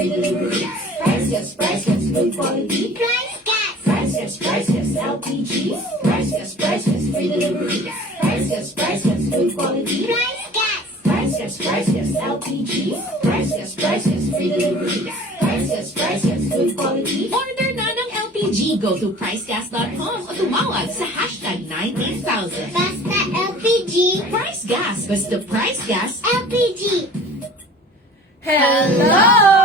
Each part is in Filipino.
free delivery. Priceless, good quality. Priceless, LPG. Priceless, free delivery. Priceless, good quality. Priceless, LPG. Priceless, free delivery. Priceless, good quality. Order na ng LPG. Go to pricegas.com o tumawag sa hashtag 98000. Basta LPG. Price Gas. Basta Price Gas. LPG. Hello!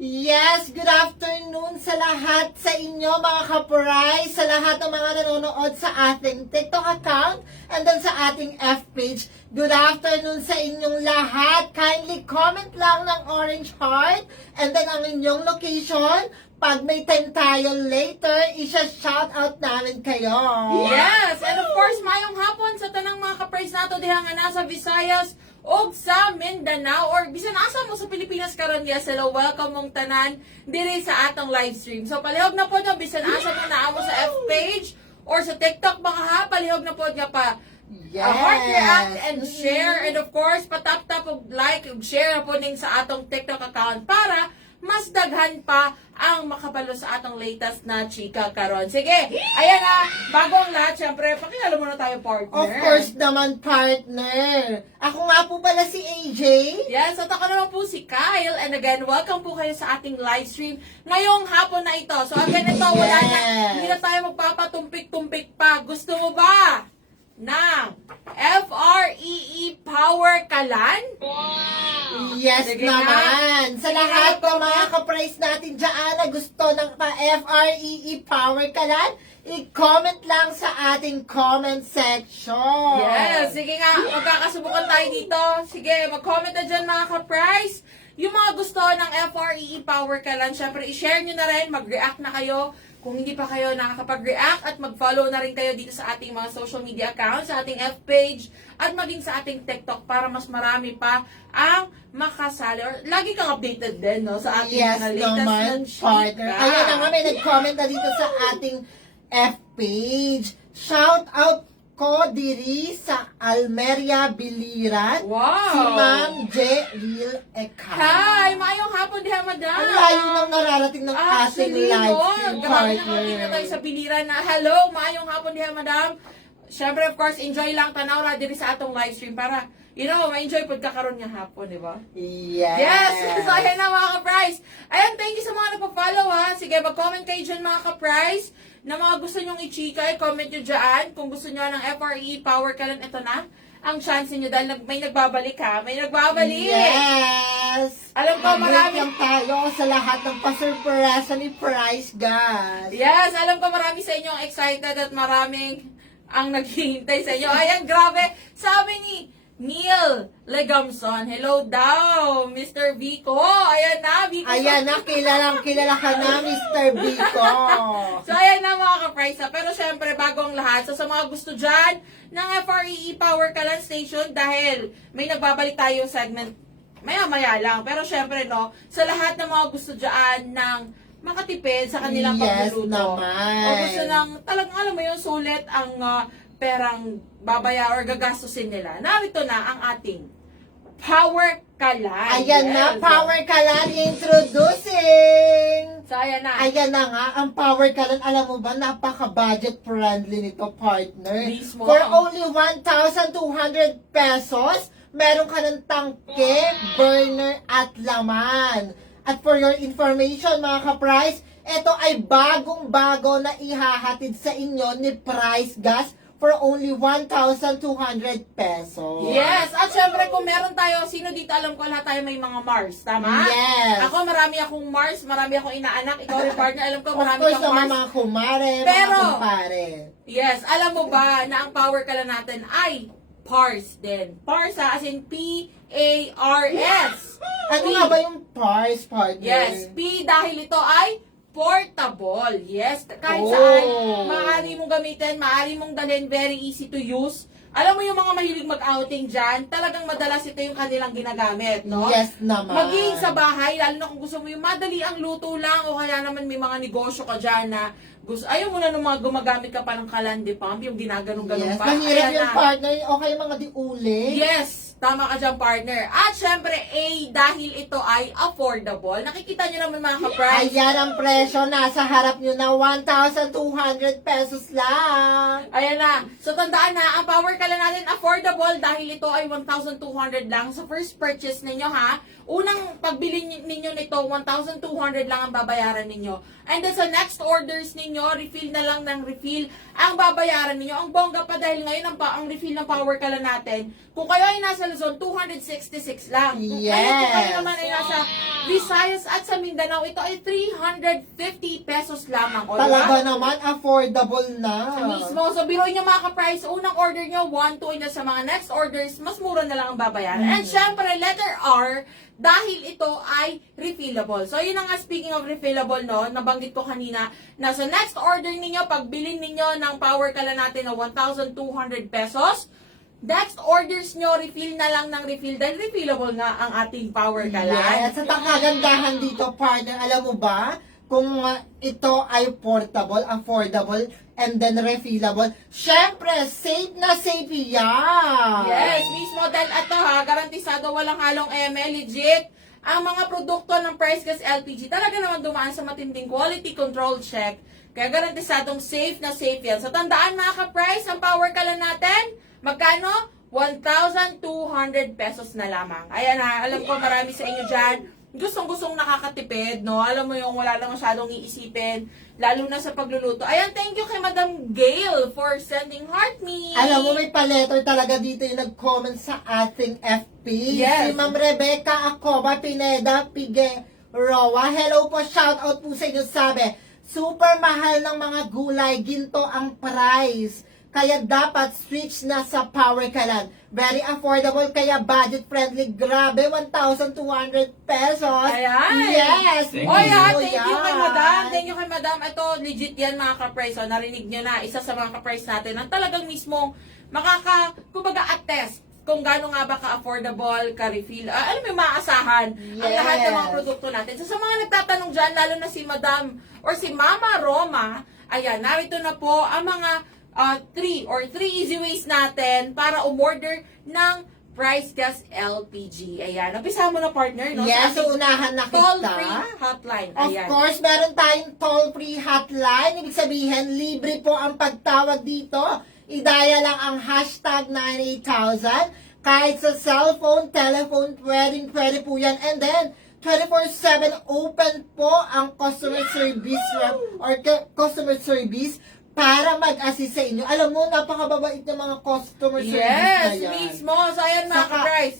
Yes, good afternoon sa lahat sa inyo mga kapuray, sa lahat ng mga nanonood sa ating TikTok account and then sa ating F page. Good afternoon sa inyong lahat. Kindly comment lang ng orange heart and then ang inyong location. Pag may time tayo later, isa-shout out namin kayo. Yes! And of course, mayong hapon sa tanang mga ka-praise nato diha nga nasa Visayas o sa Mindanao or bisan asa mo sa Pilipinas karon ya sila welcome mong tanan diri sa atong live stream. So palihog na po nyo bisan asa mo na amo sa F page or sa TikTok mga ha, palihog na po nyo pa heart react and share and of course patap-tap og like ug share na po ning sa atong TikTok account para mas daghan pa ang makabalo sa atong latest na chika karon. Sige, ayan na, bago ang lahat, syempre, pakilala muna tayo, partner. Of course naman, partner. Ako nga po pala si AJ. Yes, at ako naman po si Kyle. And again, welcome po kayo sa ating live stream ngayong hapon na ito. So again, ito, wala na, hindi na tayo magpapatumpik-tumpik pa. Gusto mo ba ng FREE Power Kalan? Yes Sige naman. Sa Sige lahat na, ng mga ka-price natin dyan na gusto ng pa-FREE Power Kalan, i-comment lang sa ating comment section. Yes, sige nga, magkakasubukan tayo dito. Sige, mag-comment na dyan mga ka-price. Yung mga gusto ng FREE Power Kalan, syempre i-share nyo na rin, mag-react na kayo. Kung hindi pa kayo nakakapag-react at mag-follow na rin kayo dito sa ating mga social media accounts, sa ating F page, at maging sa ating TikTok para mas marami pa ang makasali. Or lagi kang updated din, no? Sa ating Yes mga latest naman, ng chika. partner. Ayan na nga, may nag-comment na dito sa ating F page. Shout out ko diri sa Almeria, Biliran. Wow! Si Ma'am J. Real Eka. Hi! Maayong hapon diha, madam! Ang layo nang nararating ng ating live stream, Grabe partner. na tayo sa biliran na, hello, maayong hapon diha, madam. Siyempre, of course, enjoy lang tanaw ra diri sa atong live stream para, you know, ma-enjoy pud kakaron nga hapon, di ba? Yes. Yes! So, ayan na mga ka-price. Ayan, thank you sa mga nagpa-follow ha. Sige, mag-comment kayo dyan mga ka-price na mga gusto nyong i-chika, i-comment nyo dyan. Kung gusto nyo ng FRE Power Kalan, ito na ang chance nyo dahil may nagbabalik ha. May nagbabalik! Yes! Alam ko, marami. lang tayo sa lahat ng pasurpresa ni Price Gas. Yes, alam ko marami sa inyo ang excited at maraming ang naghihintay sa inyo. Ayan, grabe. Sabi ni Neil Legamson. Hello daw, Mr. Vico. Ayan na, Vico. Ayan na, kilala ka na, Mr. Biko. So, ayan na mga ka-price. Pero syempre, bago ang lahat, so sa mga gusto dyan ng FREE Power Kalan Station, dahil may nagbabalik tayo segment maya-maya lang. Pero syempre, no, sa lahat ng mga gusto dyan ng makatipid sa kanilang Yes pagluluto. naman. O gusto ng, talagang alam mo yung sulit ang perang babaya or gagastusin nila. Narito na ang ating Power Kalan. Ayan na, Yes. Power Kalan introducing! So, ayan na. Ayan na nga, ang Power Kalan, alam mo ba, napaka-budget friendly nito, partner. Mismo. For only 1,200 pesos, meron ka ng tangke, burner, at laman. At for your information, mga ka-price, ito ay bagong-bago na ihahatid sa inyo ni Price Gas for only 1,200 pesos. Yes! At syempre, kung meron tayo, sino dito alam ko lahat tayo may mga Mars, tama? Yes. Ako, marami akong Mars, marami akong inaanak. Ikaw rin, partner, alam ko, Of marami course, kang naman Mars. mga kumare, Pero, mga kumpare. Yes, alam mo ba na ang power kala natin ay PARS din. PARS ha, as in P-A-R-S. Ano nga ba yung Pars, partner? Yes, P dahil ito ay portable. Yes, kahit Oh. saan, maaari mong gamitin, maaari mong dalhin, very easy to use. Alam mo yung mga mahilig mag-outing dyan, talagang madalas ito yung kanilang ginagamit, no? Yes naman. Maging sa bahay, lalo na kung gusto mo yung madali ang luto lang o kaya naman may mga negosyo ka dyan na gusto, ayaw mo na nung mga gumagamit ka pa ng kalandi pump, yung ginaganong-ganong Yes, pa. mahirap Ayan yung na. partner. O kaya mga diuli. Yes, tama ka dyan, partner. At syempre, A, dahil ito ay affordable. Nakikita nyo naman mga ka-price. Ayan ang presyo. Nasa harap nyo na 1,200 pesos lang. Ayan na. So, tandaan na, ang power kala natin affordable dahil ito ay 1,200 lang sa first purchase ninyo, ha? Unang pagbili ninyo nito, 1,200 lang ang babayaran ninyo. And then sa next orders ninyo, refill na lang ng refill ang babayaran ninyo. Ang bongga pa dahil ngayon ang refill ng power kala natin, kung kayo ay nasa Luzon, 266 lang. Kung kayo naman ay nasa Visayas at sa Mindanao, ito ay 350 pesos lamang. O, Talaga diba? naman, affordable na. Mismo. So, biruin nyo mga ka-price, unang order nyo, 1, 2, and then sa mga next orders, mas mura na lang ang babayaran. And syempre, letter R, dahil ito ay refillable. So, yun na nga, speaking of refillable, no, nabanggit ko kanina, na sa next order ninyo, pag bilhin ninyo ng power kala natin na 1,200 pesos, next orders nyo, refill na lang ng refill dahil refillable nga ang ating power kala. Yes, at ang kagandahan dito, partner, alam mo ba, kung ito ay portable, affordable, and then refillable, syempre, safe na safe yan. Yes, mismo dahil ito ha, garantisado walang halong eme, legit. Ang mga produkto ng Price Gas LPG talaga naman dumaan sa matinding quality control check. Kaya garantisadong safe na safe yan. So tandaan mga ka-price, ang power kala natin, magkano? 1,200 pesos na lamang. Ayan ha, alam ko marami sa inyo dyan, gustong-gustong nakakatipid, no? Alam mo yung wala lang masyadong iisipin, lalo na sa pagluluto. Ayan, thank you kay Madam Gail for sending heart me. Alam mo, may pa-letter talaga dito yung nag-comment sa ating FB. Yes. Si Ma'am Rebecca Acoba Pineda Figueroa. Hello po, shout out po sa inyo. Sabi, super mahal ng mga gulay, ginto ang price. Kaya dapat switch na sa Power Kalan. Very affordable, kaya budget friendly. Grabe, 1,200 pesos. Ayan. Yes. Oh yeah, thank you yan. kay Madam. Thank you kay Madam. Ito, legit yan mga ka-price. So, narinig nyo na, isa sa mga ka-price natin ang talagang mismo kumbaga attest kung gaano nga ba ka-affordable, ka-refill. Alam mo yung maasahan ang Yes. lahat ng mga produkto natin. So, sa mga nagtatanong dyan, lalo na si Madam or si Mama Roma, ayan, narito na po ang mga 3 easy ways natin para umorder ng Price Gas LPG. Ayan. Napisa mo na, partner, no? Yes, Sa so ating unahan na kita. toll-free hotline. Of Ayan. course, meron tayong toll-free hotline. Ibig sabihin, libre po ang pagtawag dito. Idaya lang ang hashtag 98000. Kahit sa cellphone, telephone, pwede po yan. And then, 24/7 open po ang customer service rep or customer service para mag-assist sa inyo. Alam mo, napakababait ng mga customer service na Yes, yan. mismo. So, ayan mga Saka- ka-price.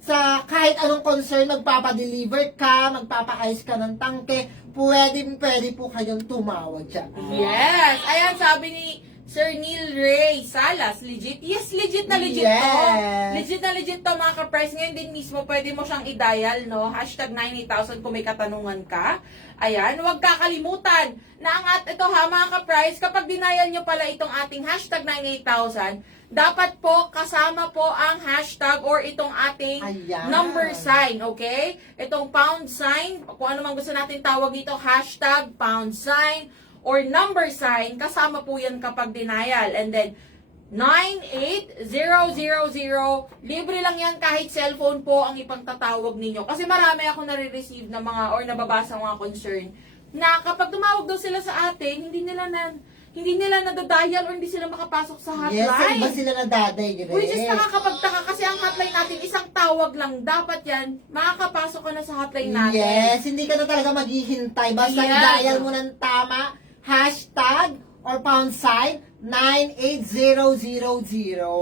Sa kahit anong concern, magpapa-deliver ka, magpapa-ice ka ng tangke, pwede po kayong tumawag dyan. Yes. Ayan, sabi ni Sir Neil Ray Salas, legit? Yes, legit na legit to. Yes. Legit na legit to mga ka-price. Ngayon din mismo, pwede mo siyang i-dial, no? Hashtag 98,000 kung may katanungan ka. Ayan, huwag kakalimutan na ito ha mga ka-price, kapag denial nyo pala itong ating hashtag 98,000, dapat po kasama po ang hashtag or itong ating Ayan. number sign, okay? Itong pound sign, kung ano man gusto natin tawag dito, hashtag, pound sign, or number sign, kasama po yan kapag denial. And then, 98000, libre lang yan kahit cellphone po ang ipagtatawag ninyo. Kasi marami ako nare-receive na mga, or nababasa mga concern, na kapag tumawag daw sila sa atin, hindi nila nadadial or hindi sila makapasok sa hotline. Yes, iba sila nadaday. Which is nakakapagtaka kasi ang hotline natin, isang tawag lang. Dapat yan, makakapasok ka na sa hotline natin. Yes, hindi ka na talaga maghihintay. Basta Yes. dial mo ng tama, hashtag or pound sign 98000.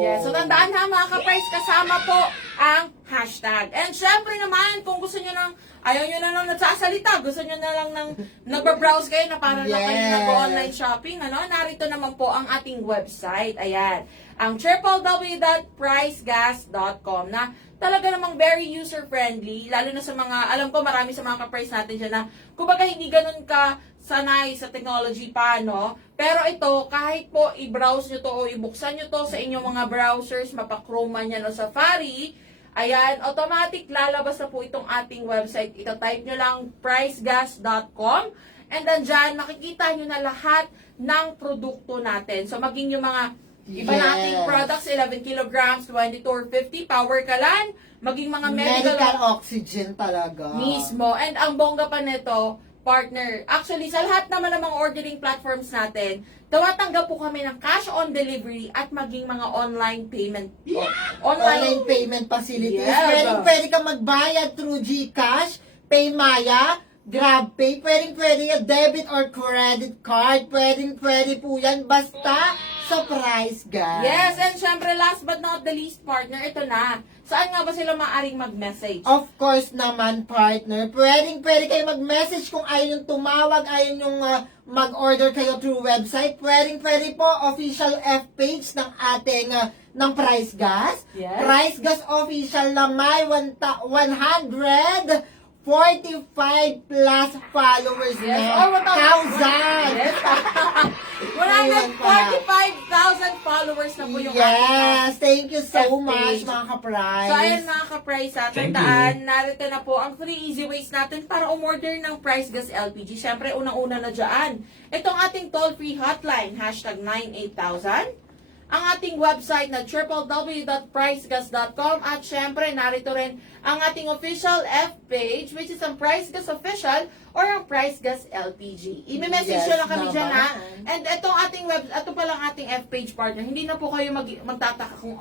Yes, so tandaan ha mga ka-price, kasama po ang hashtag. And syempre naman, kung gusto nyo nang, ayaw nyo na nang nagsasalita, gusto nyo na lang nang nagbabrowse kayo na para na kayo Yes. nag-online shopping, narito naman po ang ating website. Ayan, ang www.pricegas.com na talaga namang very user-friendly, lalo na sa mga, alam ko marami sa mga ka-price natin dyan na, kumbaga hindi ganun ka sanay sa technology pa, no? Pero ito, kahit po i-browse nyo to o ibuksan nyo to sa inyong mga browsers, mapa-Chrome man yan o Safari, ayan, automatic lalabas na po itong ating website. Ito-type nyo lang pricegas.com and then dyan, makikita nyo na lahat ng produkto natin. So, maging yung mga iba Yes. nating products, 11 kilograms, 22 or 50, power kalan, maging mga Medical oxygen talaga. mismo. And ang bongga pa nito, partner, actually sa lahat naman ng mga ordering platforms natin, tawatanggap po kami ng cash on delivery at maging mga online payment. Online payment facilities. Yeah. Pwede kang magbayad through GCash, PayMaya, GrabPay, pwede yung debit or credit card, pwede po yan, basta sa Price Gas. Yes, and syempre last but not the least, partner, ito na. Saan nga ba sila maaaring mag-message? Of course naman, partner. Pwede kayo mag-message kung ayaw yung tumawag, ayaw yung mag-order kayo through website. Pwede po official F-page ng ating ng Price Gas. Yes. Price Gas official na may 145 plus followers Yes, na. or 1,000! Yes. 145,000 followers na po yung ating Yes, thank you so F-page. much mga ka-price. So, ayan mga ka-price, tandaan, narito na po ang 3 easy ways natin para umorder ng Price Gas LPG. Siyempre, unang-una na dyan, itong ating toll-free hotline, hashtag 98000, ang ating website na www.pricegas.com, at syempre, narito rin ang ating official F-page, which is ang Price Gas Official or ang Price Gas LPG. I-message nyo Yes lang kami dyan, ha? naman. And itong ating ito pa lang ating F-page, partner, hindi na po kayo magtataka kung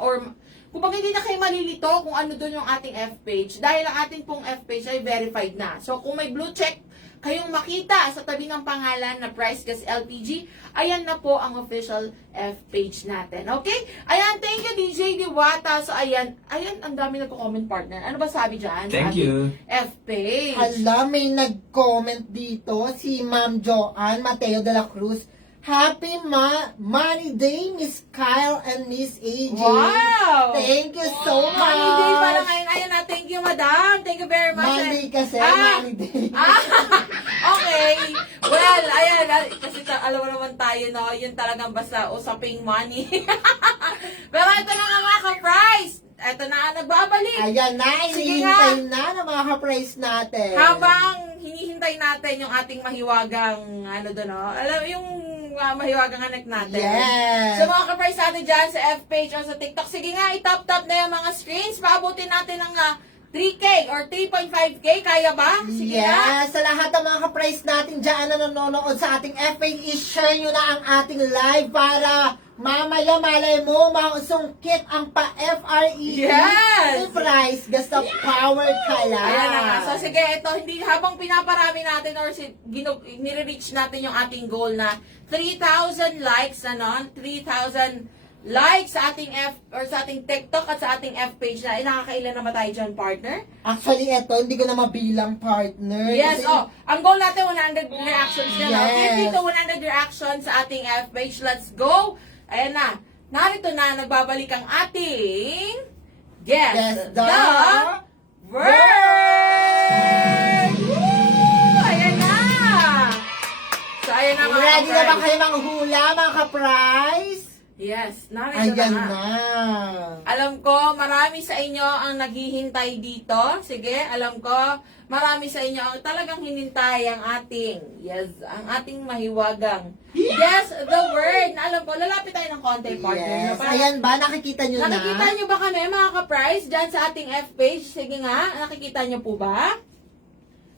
hindi na kayo malilito kung ano doon yung ating F-page dahil ang ating pong F-page ay verified na. So, kung may blue check kayong makita sa tabi ng pangalan na Price Gas LPG, ayan na po ang official F-page natin. Okay? Ayan, thank you DJ Diwata. So, ayan, ang dami nagko-comment, partner. Ano ba sabi dyan? Thank you. F-page. Hala, may nag-comment dito si Ma'am Joanne Mateo de la Cruz. Happy Money Day, Miss Kyle and Miss AJ. Wow! Thank you so much. Money Day pala ngayon. Ayan na, thank you, madam. Thank you very much. Monday kasi, Ah! Money Day. Okay. Well, ayan. Kasi alam mo naman tayo, no? Yun talagang basta usaping money. Pero ito na nga mga ka-price. Ito na ang nagbabalik. Ayan na, Sige hinihintay na ng mga ka-price natin. Habang hinihintay natin yung ating mahiwagang, alam yung mahiwagang anak natin. Yes. So mga ka-price natin dyan sa F-page o sa TikTok, sige nga, itap-tap na yung mga screens. Paabutin natin ng 3K or 3.5K. Kaya ba? Sige nga. Yes, sa lahat ng mga ka-price natin dyan na nanonood sa ating F-page, i-share nyo na ang ating live para mamaya malay mo, mausungkit ang pa-FRE. Yes! Price, gasta power ka lang. Ayan na nga. So sige, ito, hindi habang pinaparami natin or nire-reach natin yung ating goal na 3,000 likes, 3,000 likes sa ating sa ating TikTok at sa ating F-page na, nakakailan na ba tayo dyan, partner? Actually, ito, hindi ko na mabilang partner. Yes, Kasi- ang goal natin 100 reactions na, Yes. 50 to 100 reactions sa ating F-page. Let's go! Ayan na. Narito na, nagbabalik ang ating Guess Guess the the Word! Woo! Ayan na! So, ayan na mga Ready na ba ka-prize. kayo manghula, mga ka-prize? Yes, narito Ayan na nga. na. Alam ko, marami sa inyo ang naghihintay dito. Sige, alam ko, marami sa inyo ang talagang hinintay ang ating mahiwagang Guess the Word. Na alam ko, lalapit tayo ng konti, partner. Yes. Para- Ayan ba? Nakikita nyo na? Nakikita nyo ba kami, mga ka-prize, dyan sa ating F-page? Sige nga, nakikita nyo po ba?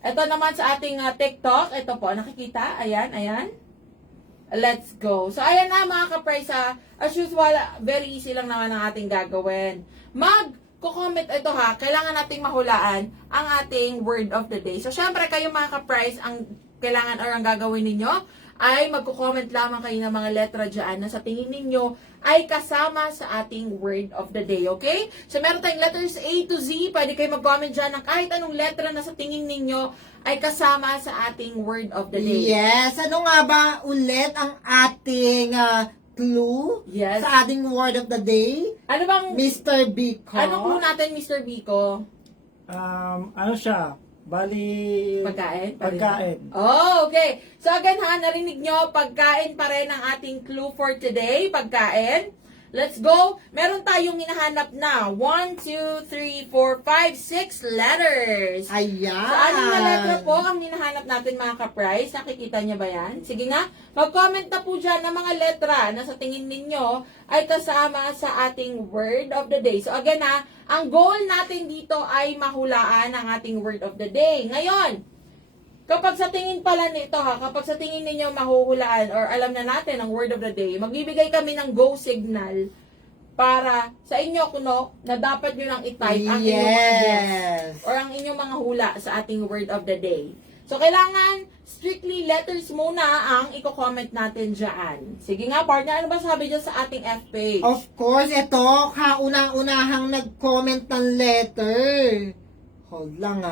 Ito naman sa ating TikTok. Ito po, nakikita? Ayan, ayan. Let's go. So, ayan na mga ka-prize ha. As usual, very easy lang naman ang ating gagawin. Mag-comment ito ha. Kailangan nating mahulaan ang ating word of the day. So, syempre kayo mga ka-prize, ang kailangan or ang gagawin ninyo ay magko-comment lamang kayo ng mga letra dyan na sa tingin ninyo ay kasama sa ating word of the day, okay? So, meron tayong letters A to Z. Pwede kayo mag-comment dyan ng kahit anong letra na sa tingin ninyo ay kasama sa ating word of the day. Yes. Ano nga ba ulit ang ating clue Yes. sa ating word of the day? Ano bang, Mr. Biko. anong clue natin, Mr. Biko? Ano siya? Bali... Pagkain? Pagkain. Oh, okay. So again ha, narinig nyo, pagkain pa rin ang ating clue for today. Pagkain. Let's go. Meron tayong hinahanap na 1, 2, 3, 4, 5, 6 letters. Ayan. So, anong na letra po ang hinahanap natin mga ka-prize? Nakikita niyo ba yan? Sige nga, mag-comment na po dyan ng mga letra na sa tingin ninyo ay kasama sa ating word of the day. So again ha, ang goal natin dito ay mahulaan ang ating word of the day. Ngayon, kapag sa tingin pala nito ha, kapag sa tingin ninyo mahuhulaan or alam na natin ang word of the day, magbibigay kami ng go signal para sa inyo kuno na dapat nyo nang i-type ang inyong mga guess Yes. or ang inyong mga hula sa ating word of the day. So, kailangan strictly letters muna ang i-comment natin dyan. Sige nga, partner, ano ba sabi dyan sa ating F-page? Of course, ito, kaunang-unahang nag-comment ng letter. Hold lang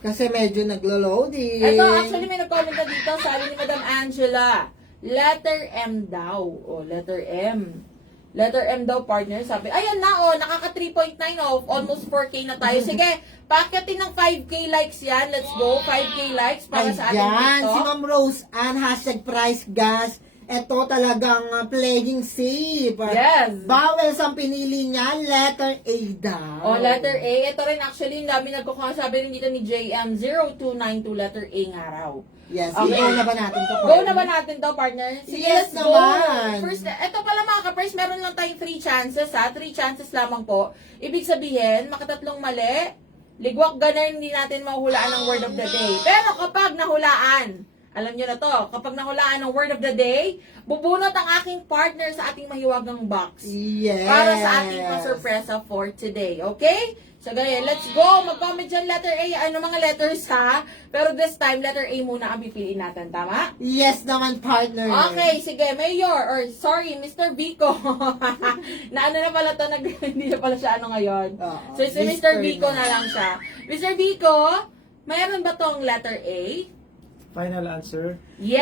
kasi medyo naglo-loading. Ito, actually, may nag-comment na dito. Sabi ni Madam Angela, letter M daw. O, letter M. Letter M daw, partner. Sabi, ayan na, nakaka 3.9, almost 4K na tayo. Sige, pakitin ng 5K likes yan. Let's go, 5K likes para sa ating Ayan, TikTok. si Ma'am Rose Ann, #PriceGas. Ito talagang playing safe. Yes. Vowels ang pinili niya, letter A daw. O, letter A. Ito rin actually, yung dami nagkukasabi rin dito ni JM0292, letter A nga raw. Yes, Okay. go na ba natin to? Go na ba natin to, partner? Sige, Yes let's go. naman. First, ito pala mga ka-price, meron lang tayong 3 chances ha. 3 chances lamang po. Ibig sabihin, makatatlong mali, ligwak ganun, hindi natin mahulaan ang word of the day. Pero kapag nahulaan, alam nyo na to, kapag nahulaan ang word of the day, bubunot ang aking partner sa ating mahiwagang box. Yes. Para sa ating pasurpresa for today. Okay? So, ganyan. Let's go. Mag-comment dyan letter A. Ano mga letters ha? Pero this time, letter A muna ang pipiliin natin. Tama? Yes naman, partner. Okay. Sige. Mayor. Or sorry, Mr. Biko. na ano na pala to. Hindi na pala siya ano ngayon. Oo, So, si Mr. Biko na lang siya. Mr. Biko, mayroon ba tong letter A? Final answer. Yes!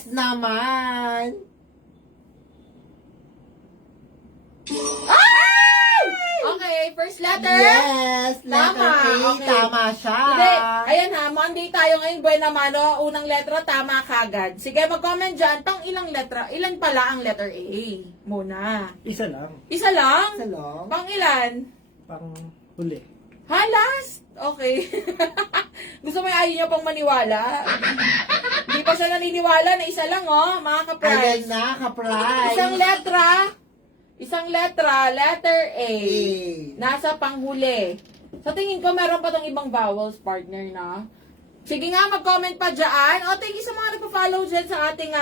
Yes naman. Ay! Okay, first letter. Yes, letter Tama, A, okay. tama siya. Hindi, ayan ha, Monday tayo ngayon, buena mano, unang letra, tama kagad. Sige, mag-comment dyan, ilang letra, ilan pala ang letter A muna? Isa lang. Isa lang? Salong. Pang ilan? Pang huli. Ha, last? Okay. Gusto mo yung ayaw nyo pang maniwala? Hindi pa siya naniniwala na isa lang, mga Ayan ka-prize. na, ka-prize. Isang letra, letter A. A. Nasa panghuli. Sa tingin ko, meron pa tong ibang vowels, partner, na. Sige nga, mag-comment pa dyan. Thank you sa mga nagpa-follow dyan sa ating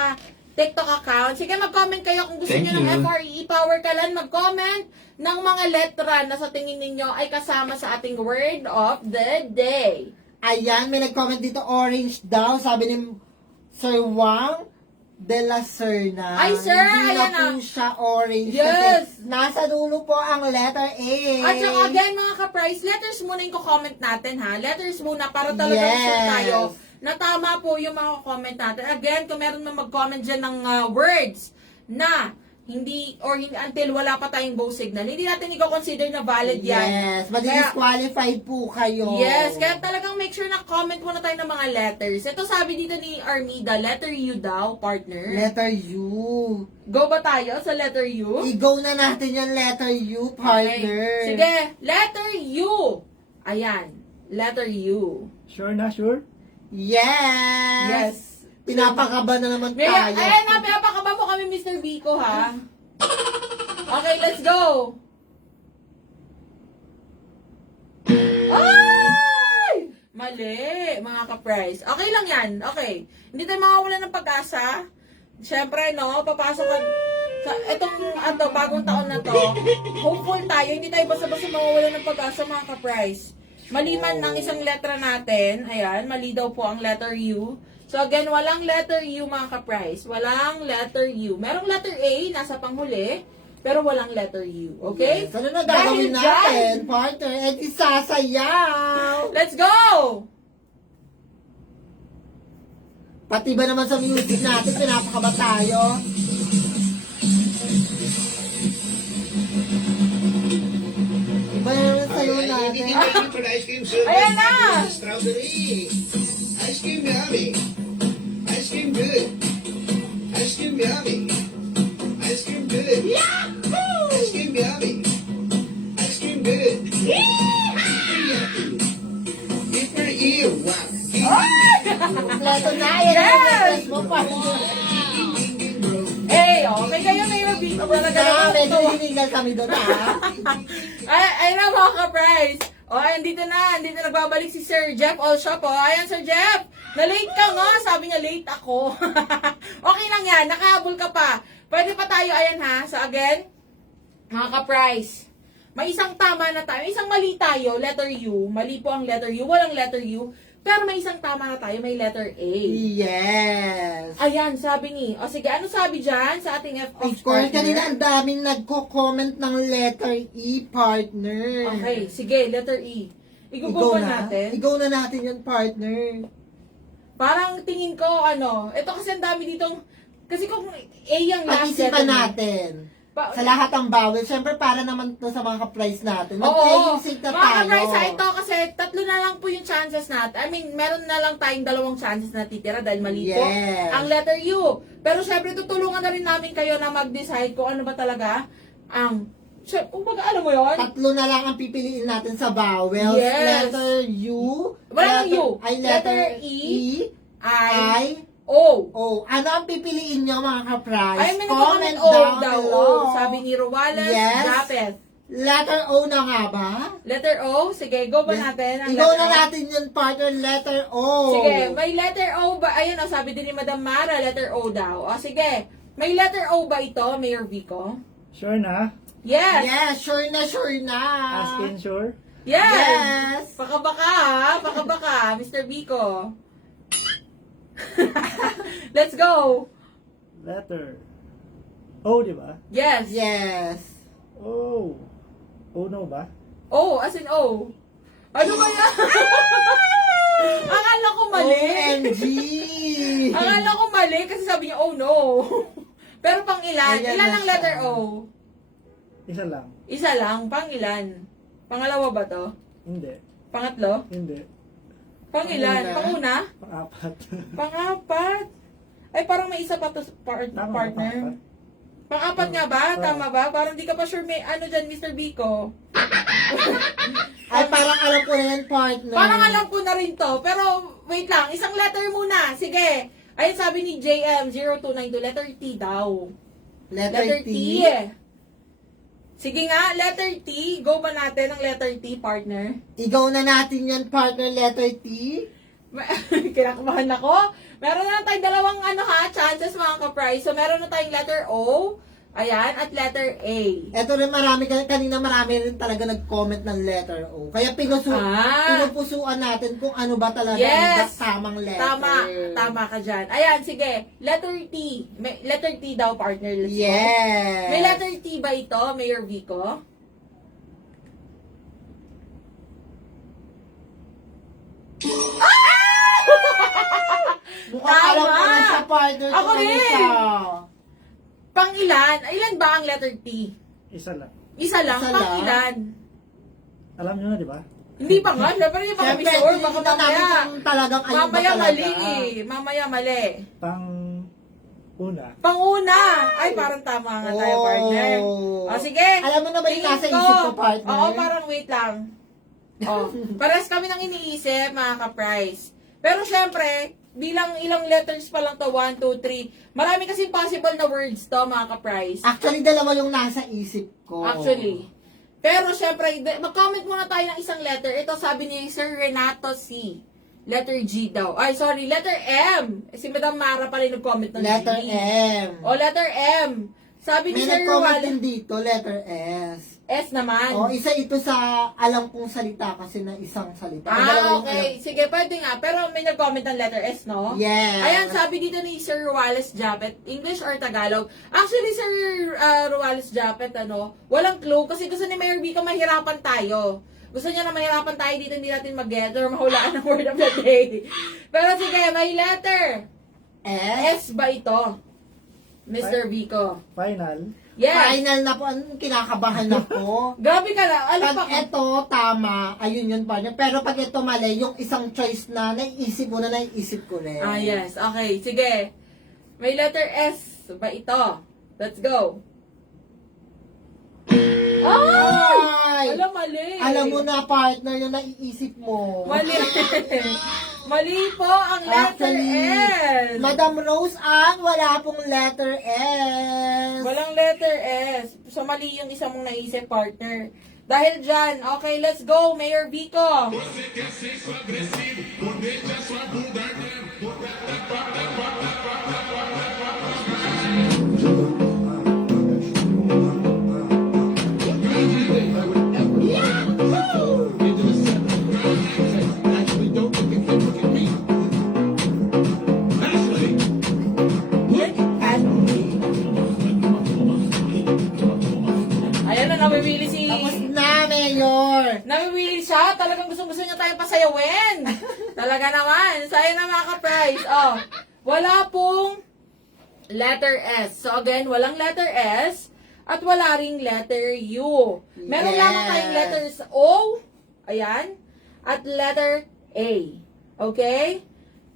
TikTok account. Sige, mag-comment kayo kung gusto niyo ng FRE Power Kalan. Mag-comment ng mga letra na sa tingin ninyo ay kasama sa ating word of the day. Ayan, may nag-comment dito, orange daw. Sabi ni Sir Wang de la Serna. Ay, sir, Hindi ayan na po siya orange. Yes. Kasi nasa dulo po ang letter A. At saka again, mga ka-price, letters muna yung comment natin, ha? Letters muna para talagang Yes. sure tayo na tama po yung mga comment natin. Again, kung meron na mag-comment dyan ng words na until wala pa tayong bow signal, hindi natin i-consider na valid yan. Yes, mag-disqualified po kayo. Yes, kaya talagang make sure na comment muna tayo ng mga letters. Ito sabi dito ni Armida, letter U daw, partner. Letter U. Go ba tayo sa letter U? I-go na natin yung letter U, partner. Okay. Sige, letter U. Ayan, letter U. Sure na, sure? Yes! Yes. Pinapakaba na naman tayo. Ayan na, pinapakaba mo kami, Mr. Biko, ha? Okay, let's go. Ay! Mali, mga ka-price. Okay lang yan, okay. Hindi tayo mawawala ng pag-asa. Siyempre, no, papasok ka sa itong bagong taon na to. Hopeful tayo, hindi tayo basta-basta mawawala ng pag-asa, mga ka-price. Maliman ng isang letra natin, ayan, mali daw po ang letter U. So again, walang letter U, mga ka-price. Walang letter U. Merong letter A, nasa panghuli, pero walang letter U. Okay? Yes. Ano na gagawin Dahil natin, dyan, partner? Eh, di sasayaw! let's go! Pati ba naman sa music natin, pinapakaba tayo? Iba na naman sa'yo natin. Ayan na! Strawberry. Ice cream yummy. Ice cream good. Ice cream yummy. Ice cream good. Yahoo! Ice cream yummy. Ice cream good. Different ear. Wow. Kompleto na, yan ang Yes! yes! mo, partner. Hey, okay kayo, Mayor Biko. Talaga Na, naman medyo ito. hinihingal kami doon, ha? Ay na, mga ka-price. O, andito na nagbabalik si Sir Jeff Allshop. O, ayan, Sir Jeff. Na-late ka nga. Sabi niya, late ako. Okay lang yan. Nakahabol ka pa. Pwede pa tayo, ayan ha. So, again, mga ka-price. May isang tama na tayo. Isang mali tayo, letter U. Mali po ang letter U. Walang letter U. Pero may isang tama na tayo, may letter A. Yes! Ayan, sabi ni. O sige, ano sabi dyan sa ating Of FPage course, partner? kanina ang daming nagko-comment ng letter E, partner. Okay, sige, letter E. Igugo ba natin? Ikaw na natin yun, partner. Parang tingin ko, ito kasi ang dami ditong, kasi kung A yung last letter Pag-isipan niya. natin. Pa- Sa lahat ng bawal, syempre para naman to sa mga ka-price natin. Oo, Mag-playing safe na mga tayo. ka-price, ito kasi tatlo na lang po yung chances natin. I mean, meron na lang tayong 2 chances na titira dahil mali po Yes. ang letter U. Pero syempre, tutulungan na rin namin kayo na mag-decide kung ano ba talaga ang, alam mo yon? Tatlo na lang ang pipiliin natin sa vowels. Yes. Letter U. Walang U. Ay, Letter letter E, I. O. Oh, ano ang pipiliin nyo, mga ka-price? Ay, may nagko-comment O down daw. below. Sabi ni Ruales Yes. Japeth. Letter O na nga ba? Letter O, sige, go ba natin? Ang Ikaw letter na O? natin yun, partner. Letter O. Sige, may letter O ba? Ayun, sabi din ni Madam Mara, letter O daw. O, sige. May letter O ba ito, Mayor Vico? Sure na? Yes! Yes, sure na. Ask in sure? Yes! Yes. Pakabaka, ha? Pakabaka, Mr. Vico. Let's go! Letter. O, di ba? Yes! Yes. O. O no ba? O, as in O. Ano ba yan? Akala ko mali. OMG. Akala ko mali kasi sabi niya, oh no. Pero pang ilan? Ayan Ilan na ang siya. letter O? Isa lang. Isa lang. Pang ilan? Pangalawa ba to? Hindi. Pangatlo? Hindi. Pang ilan? Pang-una? Pang-una? Pang-apat. Pang-apat? Ay, parang may isa pa to Tama ba, partner. pang-apat? Pang-apat nga ba? Oo. Tama ba? Parang di ka pa sure may ano dyan, Mr. Biko. Ay, parang alam ko na yan, partner. Parang alam ko na rin to. Pero, wait lang. Isang letter muna. Sige. Ayun sabi ni JM0292, letter T daw. Letter T. Sige nga, letter T. Go ba natin ang letter T, partner? Ikaw na natin yan, partner. Letter T. Kinakabahan ako. Meron na tayong 2 chances mga ka-price. So, meron na tayong letter O. Ayan, at letter A. Ito rin kanina marami rin talaga nag-comment ng letter O. Kaya pinupusuan natin kung ano ba talaga Yes. ang tamang letter. Tama ka dyan. Ayan, sige. Letter T. Letter T daw, partner. Let's go. Yes. May letter T ba ito, Mayor Vico? Mukhang alam ko na Tama. sa partner Ako kung ano rin. siya. Pang ilan? Ilan ba ang letter T? Isa lang. Isa lang? Isa Pang lang? ilan? Alam nyo na, di ba? Hindi pa nga. Siyempre hindi pa kami Siyempre, sure. Baka hindi namin mamaya. kung talagang ayun ba Mamaya talaga. mali eh. Mamaya mali. Una. Panguna! Ay, parang tama nga tayo, Oh. partner. O, sige. Alam mo naman yung Tingin nasa isip ko, partner. Oo, parang wait lang. Oh, pares kami nang iniisip, mga ka-price. Pero syempre, bilang ilang letters pa lang to, 1, 2, 3. Marami kasi possible na words to, mga ka-price. Actually, dalawa yung nasa isip ko. Actually. Pero syempre, mag-comment muna tayo ng isang letter. Ito sabi ni Sir Renato C. Letter G daw. Ay, sorry, letter M. Si Madam Mara pala yung nag-comment ng Letter G. M. O, letter M. Sabi ni May Sir nag-comment Rual, din dito, letter S. S naman. O, isa ito sa alam kong salita kasi na isang salita. Ang dalawa Ah, yung okay. Sige, pwede nga. Pero may nag-comment ng letter S, no? Yes. Ayan, sabi dito ni Sir Ruales Japet, English or Tagalog. Actually, Sir Ruales Japet, walang clue kasi gusto ni Mayor Vico mahirapan tayo. Gusto niya na mahirapan tayo dito, hindi natin mag-get or mahulaan ng word of the day. Pero sige, may letter. S. S ba ito? Mr. Vico. Final. Yes. Final na po. Anong kinakabahan ako? Grabe ka lang. Alam pa Pag ito tama, ayun yun pa niya. Pero pag ito mali, yung isang choice na naiisip ko rin. Ah, yes. Okay, sige. May letter S ba ito? Let's go. Ay! Alam, mali. Alam mo na, partner, yung naiisip mo. Mali. Mali po ang letter Actually, S. Madam Rose Ann, wala pong letter S. Walang letter S. So, mali yung isa mong naisip, partner. Dahil dyan, okay, let's go, Mayor Vico. Ayan na, namimili si... Tapos na, Mayor. Namimili siya. Talagang gusto niya tayong pasayawin. Talaga naman. Saya na mga ka-prize. Oh, wala pong letter S. So again, walang letter S at wala ring letter U. Meron Yes. lamang tayong letters O. Ayan. At letter A. Okay?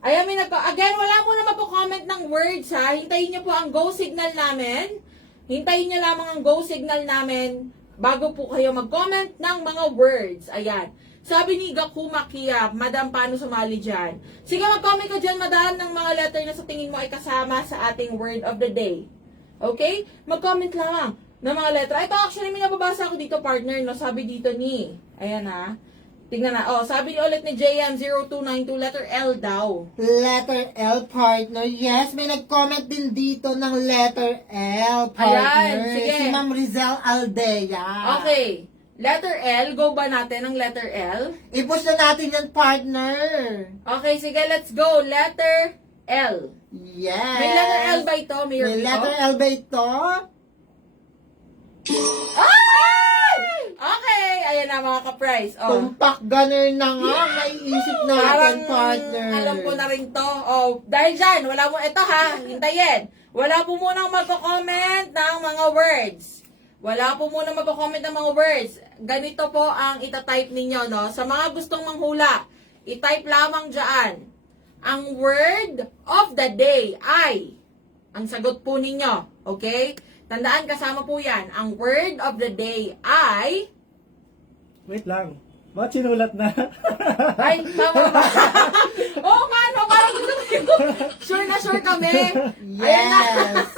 Ayan, again, wala muna magpo-comment ng words ha. Hintayin niyo po ang go signal namin. Hintayin niyo lamang ang go signal namin bago po kayo mag-comment ng mga words. Ayan. Sabi ni Gakuma Kia, Madam, paano sumali dyan? Sige, mag-comment ko dyan, Madam, ng mga letter na sa tingin mo ay kasama sa ating word of the day. Okay? Mag-comment lamang ng mga letter. Ito, actually, may nababasa ako dito, partner, no? Sabi dito ni, ayan ha. Tingnan na. Oh, sabi ulit ni JM0292, letter L daw. Letter L, partner. Yes, may nag-comment din dito ng letter L, partner. Ayan, sige. Si Ma'am Rizel Aldea. Okay. Letter L, go ba natin ang letter L? I-push na natin yan, partner. Okay, sige, let's go. Letter L. Yes. May letter L ba ito, Mayor May Vico? letter L ba ito? Ay! Okay, ayan na mga ka-price. Oh. Tumpak gunner na nga, maiisip natin, Parang partner. alam ko na rin to. Oh, dahil dyan, wala mo, ito ha, hintayin. Wala po munang magko-comment ng mga words. Wala po munang magko-comment ng mga words. Ganito po ang itatype ninyo, no? Sa mga gustong manghula, itype lamang dyan. Ang word of the day ay, ang sagot po ninyo, okay? Tandaan, kasama po yan. Ang word of the day ay... Wait lang. Bakit sinulat na? Ay, tama ba? Oo nga, no? Parang gusto ko. Sure na sure kami. Ayan na. Yes.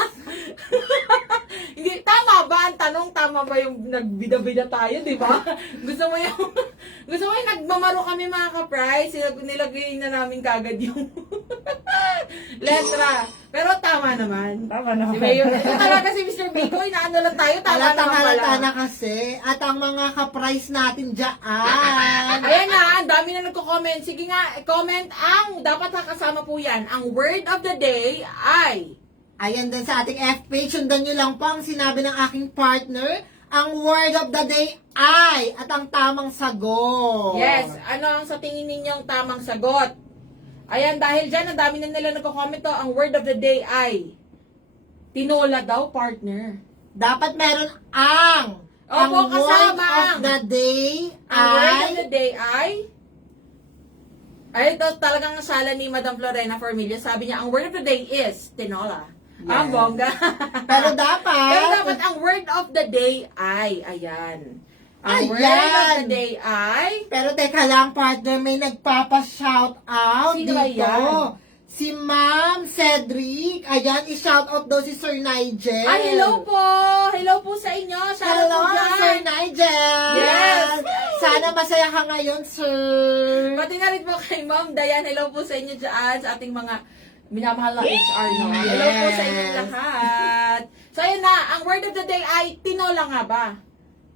Hindi, tama ba? Ang tanong, tama ba yung nagbida-bida tayo, di ba? Gusto mo yung nagmamaro kami mga ka-price, nilagay na namin kagad yung letra. Pero tama naman. Tama naman. Si Mayor, ito talaga si Mr. Vico, inaano lang tayo, tama naman Halata pala. na kasi. At ang mga ka-price natin dyan. Ayan na, ang dami na nagko-comment. Sige nga, comment ang, dapat nakasama po yan. Ang word of the day ay... Ayan din sa ating F-page, sundan nyo lang po ang sinabi ng aking partner. Ang word of the day ay, at ang tamang sagot. Yes, ano ang sa tingin ninyong tamang sagot? Ayan, dahil dyan, ang dami na nila nagko-comment to, ang word of the day ay... Tinola daw, partner. Dapat meron ang. Opo, Ang kasama word ang. of the day Ang word of ay... the day ay ito talagang sala ni Madam Florena Formilla. Sabi niya, ang word of the day is tinola. Ang bongga. Pero dapat... Pero dapat ang word of the day ay, ayan. Ang word Ayan. of the day ay, Pero teka lang, partner, may nagpapa-shout out Sino dito. ba yan? Si Ma'am Cedric. Ayan, i-shout out daw si Sir Nigel. ay, hello po! Hello po sa inyo! Shout out Hello, po dyan. Sir Nigel. Yes. Sana masaya ka ngayon, sir. Pati na rin po kay Ma'am Dayan. Hello po sa inyo dyan, sa ating mga minamahal na HR, no? Hello po sa inyong lahat. So, ayun na. Ang word of the day ay tinola nga ba?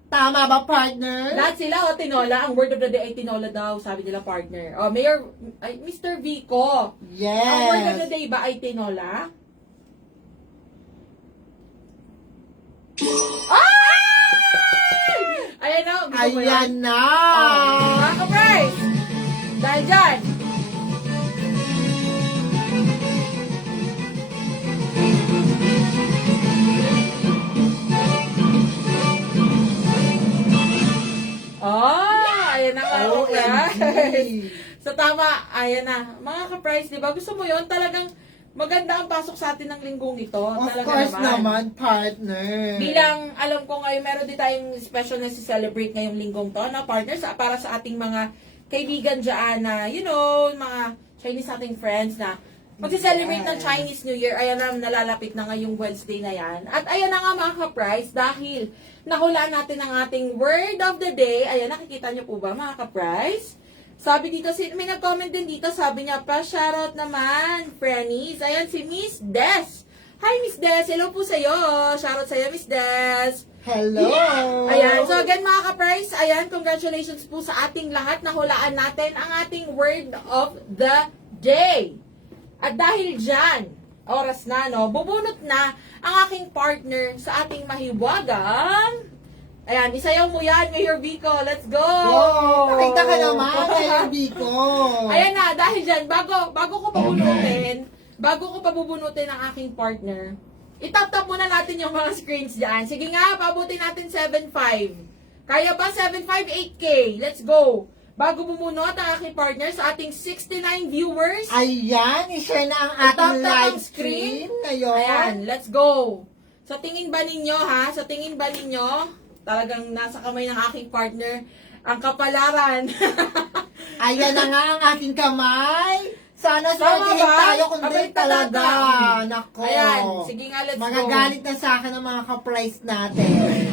Tama ba, partner? Lahat sila, tinola. Ang word of the day ay tinola daw, sabi nila, partner. Mayor, Mr. Vico. Yes. Ang word of the day ba ay tinola? Ay! Ayan na. Gusto mo Ayan yan? na. Mga ka-prize! Dahil dyan, ayan na mga ka-prize. OMG. So tama, ayan na. Mga ka-prize, di ba? Gusto mo yon talagang maganda ang pasok sa atin ng linggong ito. Of Talaga course naman, partner. Bilang, alam ko ngayon, meron din tayong special na celebrate ngayong linggong to, na partners, para sa ating mga kaibigan dyan na, you know, mga Chinese nating friends na magsi-celebrate ng Chinese New Year. Ayan na, nalalapit na ngayong Wednesday na yan. At ayan na nga mga ka-prize, dahil nahulaan natin ang ating word of the day. Ayan, nakikita niyo po ba mga ka-prize? Sabi dito, may nag-comment din dito, sabi niya pa, shoutout naman, friendies. Ayan, si Miss Des. Hi, Miss Des. Hello po sa'yo. Shoutout sa'yo, Miss Des. Hello. Ayan. So again, mga ka-prize, ayan, congratulations po sa ating lahat. Nahulaan natin ang ating word of the day. At dahil dyan, oras na, no, bubunot na ang aking partner sa ating mahiwagang. Ayan, isayaw mo yan, Mayor Vico. Let's go! Go! Nakita ka naman, Mayor Vico. Ayan na, dahil dyan, bago ko pabubunutin ang aking partner, itap-tap muna natin yung mga screens dyan. Sige nga, pabutin natin 7.5. Kaya ba 7.5, 8K? Let's go! Bago bumunot ang aking partner sa ating 69 viewers. Ayan, i-share na ang ating Itap-tap ang live stream ngayon. Ayan, let's go! Sa tingin ba ninyo, ha? Sa tingin ba ninyo, talagang nasa kamay ng aking partner ang kapalaran? Ayan na nga ang aking kamay. Sana Tama swertihin ba? tayo kung Abay, di talaga. tatata. Nako. Ayan, sige nga, let's go. Magagalit na sa akin ang mga ka-price natin.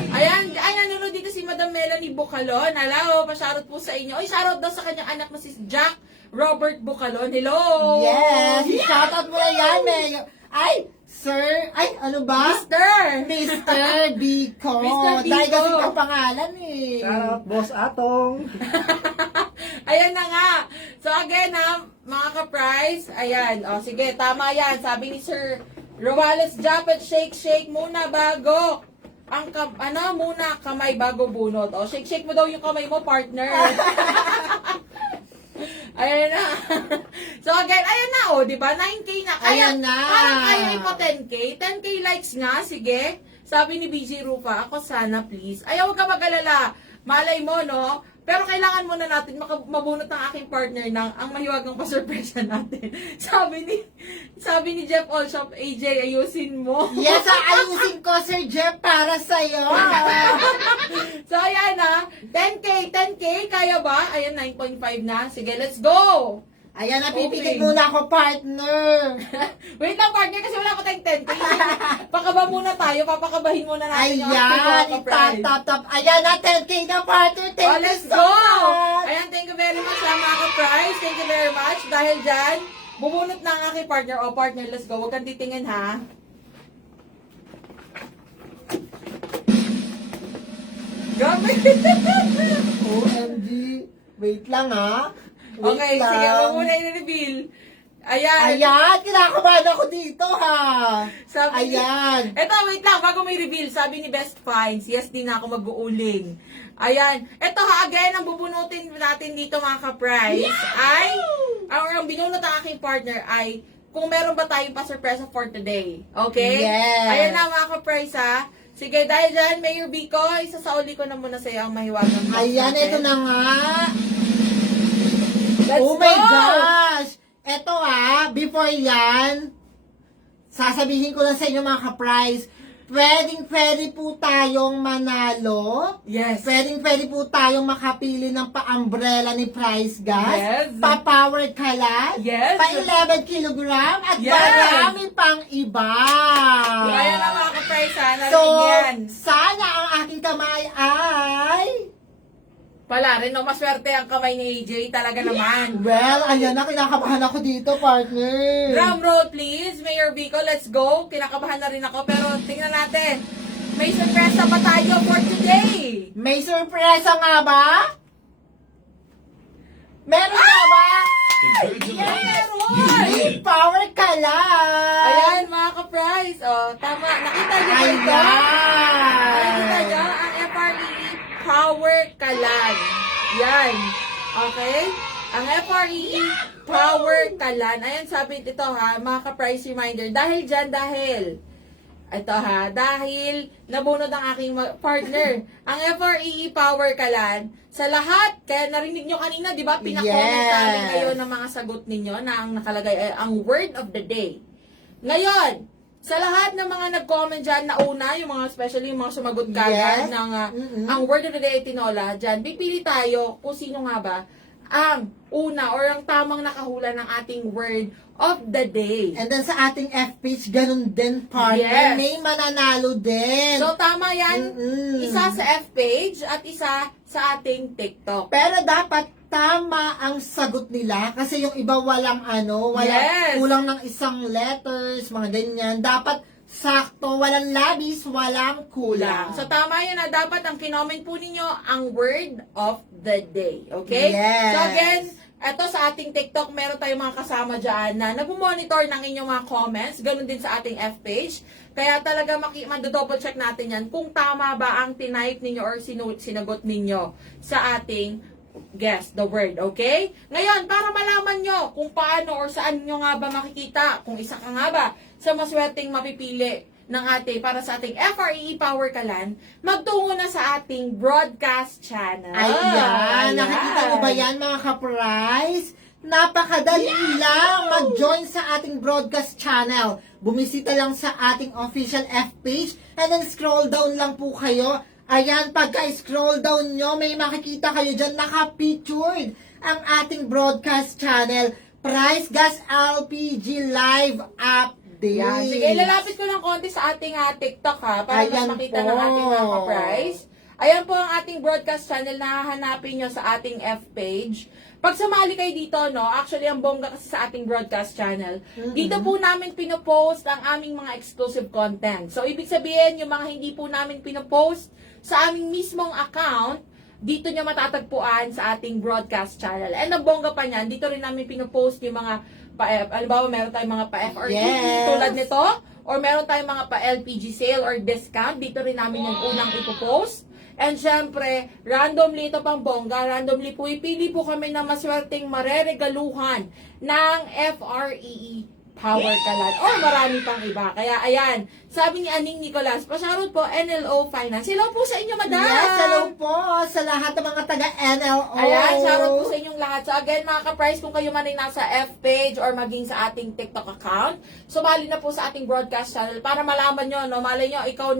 Ayan, nanonood dito si Madam Melanie Bucalon. Hello, pa-shoutout po sa inyo. Ay, shoutout daw sa kanyang anak na si Jack Robert Bucalon. Hello! Yes, shoutout mo na yan, Mayor. Ay, sir, ay, ano ba? Mister! Mr. Bico. Mr. Bico. Dahil kasi ang pangalan eh. Shoutout, Boss Atong. Ayan na nga. So again mga ka-prize, ayan. O sige, tama yan. Sabi ni Sir Roales Japet, shake muna bago. Muna kamay bago bunot. O shake mo daw yung kamay mo, partner. Ayan na. So again, ayan na di ba? 9K na. Ayan na. Parang kaya mo 10K. 10K likes nga, sige. Sabi ni BG Rufa, ako sana please. Ayaw, huwag ka mag-alala. Malay mo, no? Pero kailangan muna natin mabunot ng aking partner ng ang mahiwagang pasurpresa natin. Sabi ni Jeff Olshop, AJ, ayusin mo. Yes, ayusin ko, Sir Jeff, para sa'yo. So, ayan 10K, kaya ba? Ayan, 9.5 na. Sige, let's go! Ayan, napipigil Okay. muna ako, partner. Wait lang, partner, kasi wala ko tayong 10K. Pakaba muna tayo, papakabahin muna natin yung Ayan, ating prize. itatap-tap. Ayan na, 10K na, partner. Thank you Let's so go! much. Ayan, thank you very much mga ka-prize. Thank you very much. Dahil dyan, bubunot na ang aking partner. O, partner, let's go. Huwag kang titingin, ha? Grabe! OMG. Wait lang, ha? Wait Okay, lang. sige, huwag muna i-reveal. Ayan. Ayan, kinakabahan ako dito, ha? Sabi Ayan. Eto, wait lang, bago may reveal, sabi ni Best Finds, yes, di na ako mag-uuling. Ayan. Eto ha, again, ang bubunutin natin dito mga ka-prize ay, ang binunot ang aking partner ay kung meron ba tayong pa-surpresa for today. Okay? Yes. Ayan na mga ka-price ha. Sige, dahil dyan, Mayor Biko, isasauli ko na muna sa iyo ang mahiwagang box Ayan, natin. ito na nga. Let's Oh my go! gosh! Ito before yan, sasabihin ko lang sa inyo mga ka-price, pwede po tayong manalo. Yes. Pwede po tayong makapili ng pa-umbrella ni Price Gas, Yes. pa-power kalat, Yes. pa-11 kilogram, at Yes. marami pang iba. Ayan na mga ka-price ha. So, Narinig yan. sana ang aking kamay ay... Pala rin, no? Maswerte ang kamay ni AJ. Talaga naman. Well, ayan na, kinakabahan ako dito, partner. Drum roll please, Mayor Biko, let's go. Kinakabahan na rin ako, pero tingnan natin. May surpresa pa tayo for today. May sorpresa nga ba? Meron nga ba? Meron! Power kalat! Ayan, mga ka-price. Oh, tama. Nakita niyo ba ito? Nakita Ayan! niyo ang FRE Power Kalan. Yan. Okay? Ang FRE Power Kalan. Ayan, sabi dito ha, mga ka-price reminder. Dahil dyan, ito ha, dahil nabunod ang aking partner. Ang FRE Power Kalan, sa lahat, kaya narinig nyo kanina, di ba, pinakomment Yes. namin ngayon ng mga sagot ninyo na ang nakalagay ay ang word of the day. Ngayon, sa lahat ng mga nag-comment dyan na una, yung mga especially yung mga sumagot kagad Yes. ng Mm-mm. ang word of the day ay tinola, dyan, pipili tayo kung sino nga ba ang una or ang tamang nakahula ng ating word of the day. And then sa ating F-page, ganun din, partner. Yes. May mananalo din. So, tama yan. Mm-mm. Isa sa F-page at isa sa ating TikTok. Pero dapat tama ang sagot nila kasi yung iba walang Yes. kulang ng isang letters, mga ganyan. Dapat sakto, walang labis, walang kulang. So, tama yan na dapat ang kinoment po ninyo ang word of the day. Okay? Yes. So, again, eto sa ating TikTok, meron tayong mga kasama dyan na nag-monitor ng inyong mga comments. Ganun din sa ating F-page. Kaya talaga double check natin yan kung tama ba ang tinype ninyo or sinagot ninyo sa ating guess the word, okay? Ngayon, para malaman nyo kung paano or saan nyo nga ba makikita, kung isa ka nga ba sa maswerteng mapipili ng para sa ating FRE Power Kalan, magtungo na sa ating broadcast channel. Ayan, nakikita mo ba yan mga ka-price? Napakadali lang mag-join sa ating broadcast channel. Bumisita lang sa ating official F-page and then scroll down lang po kayo. Ayan, pagka-scroll down nyo, may makikita kayo dyan, naka-pictured ang ating broadcast channel, Price Gas LPG Live Update. Yan. Sige, ilalapit ko ng konti sa ating TikTok para Ayan mas makita po. ng ating mga price. Ayan po ang ating broadcast channel na hahanapin nyo sa ating F-page. Pag sumali kayo dito, no, actually ang bongga kasi sa ating broadcast channel, dito po namin pinopost ang aming mga exclusive content. So, ibig sabihin, yung mga hindi po namin pinopost sa aming mismong account, dito nyo matatagpuan sa ating broadcast channel. And ang bongga pa niyan, dito rin namin pinopost yung mga halimbawa, meron tayong mga pa-FRE Yes. tulad nito, or meron tayong mga pa-LPG sale or discount, dito rin namin yung unang ipopost. And syempre, randomly ito pang bongga, randomly po ipili po kami na maswerteng mareregaluhan ng FRE Power Kalan or marami pang iba. Kaya ayan, sabi ni Aning Nicolas, pa-shoutout po NLO Finance. Hello po sa inyo, madam! Yes, hello po sa lahat ng mga taga-NLO. Ayan, shoutout po sa inyong lahat. So again, mga ka-price, kung kayo man ay nasa F-page or maging sa ating TikTok account, sumali na po sa ating broadcast channel para malaman nyo, no, malay nyo, ikaw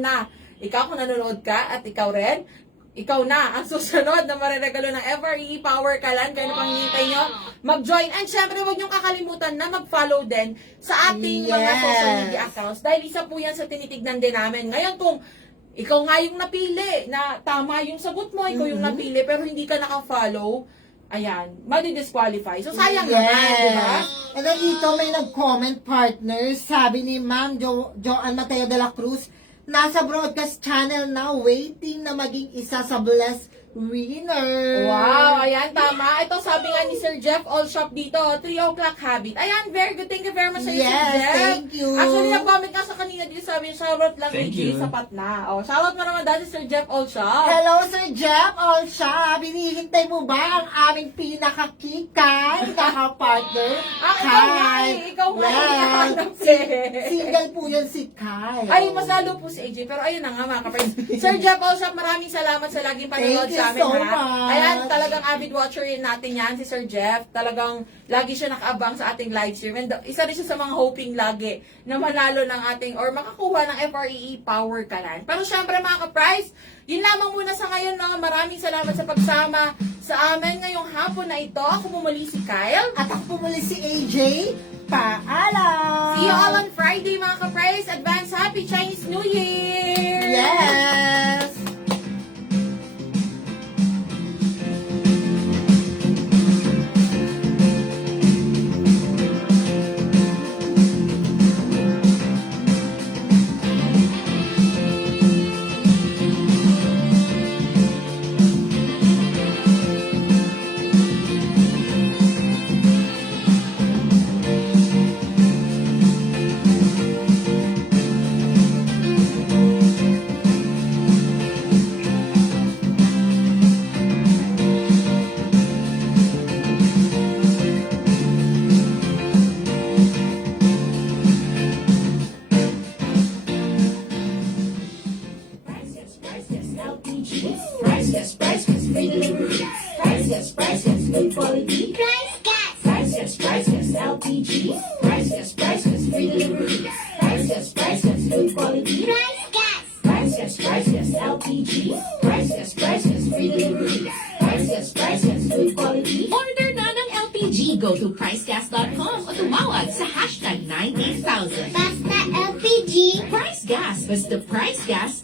kung nanonood ka at ikaw rin, ikaw na ang susunod na mareregalo ng FRE Power Kalan. Kaya na pang hinihintay nyo, mag-join. And syempre, huwag nyo kakalimutan na mag-follow din sa ating mga Yes. social media accounts. Dahil isa po yan sa tinitignan din namin. Ngayon, kung ikaw nga yung napili, na tama yung sagot mo, ikaw yung napili, pero hindi ka naka-follow, ayan, madi-disqualify. So, sayang naman, di ba? And then dito may nag-comment partner, sabi ni Ma'am Joanne Mateo de la Cruz, nasa broadcast channel na, waiting na maging isa sa blessed winner. Wow, ayan, tama. Ito, sabi nga ni Sir Jeff Allshop dito, 3 o'clock habit. Ayan, very good. Thank you very much sa iyo, Sir Yes, Jeff. thank you. Actually, nag-comment nga sa kanina dito, sabi niya, shoutout lang Thank AJ, you. sapat na. Oh, shoutout mo naman dati, Sir Jeff Allshop. Hello, Sir Jeff Olsha. Hinihintay mo ba ang aming pinaka-kikay, pinaka-partner? Ikaw nga, Yes. hinahanap eh. Single po yan si Kai. Ay, masalo po si AJ. Pero ayun na nga, mga kapatid. Sir Jeff Allshop, maraming salamat sa laging panonood Thank you sa amin, so ha? much. Ayan, talagang avid watcher natin yan, si Sir Jeff. Talagang lagi siya nakaabang sa ating live stream. And isa rin siya sa mga hoping lagi na manalo ng ating or makakuha ng FREE Power Kalan. Pero syempre, mga ka-prize, yun lamang muna sa ngayon, mga maraming salamat sa pagsama sa amin ngayong hapon na ito. Ako mumuli si Kyle. At ako muli si AJ. Paalam! See you all on Friday, mga ka-prize. Advance Happy Chinese New Year! Yes! LPG. Priceless, priceless, free delivery. Priceless, priceless, good quality. Price gas. Priceless, priceless, LPG. Priceless, priceless, free delivery. Priceless, priceless, good quality. Price gas. Priceless, priceless, LPG. Priceless, priceless, free delivery. Priceless, priceless, good quality. Order na ng LPG. Go to pricegas.com o tumawag sa hashtag 98000. Basta LPG. Price Gas. Basta Price Gas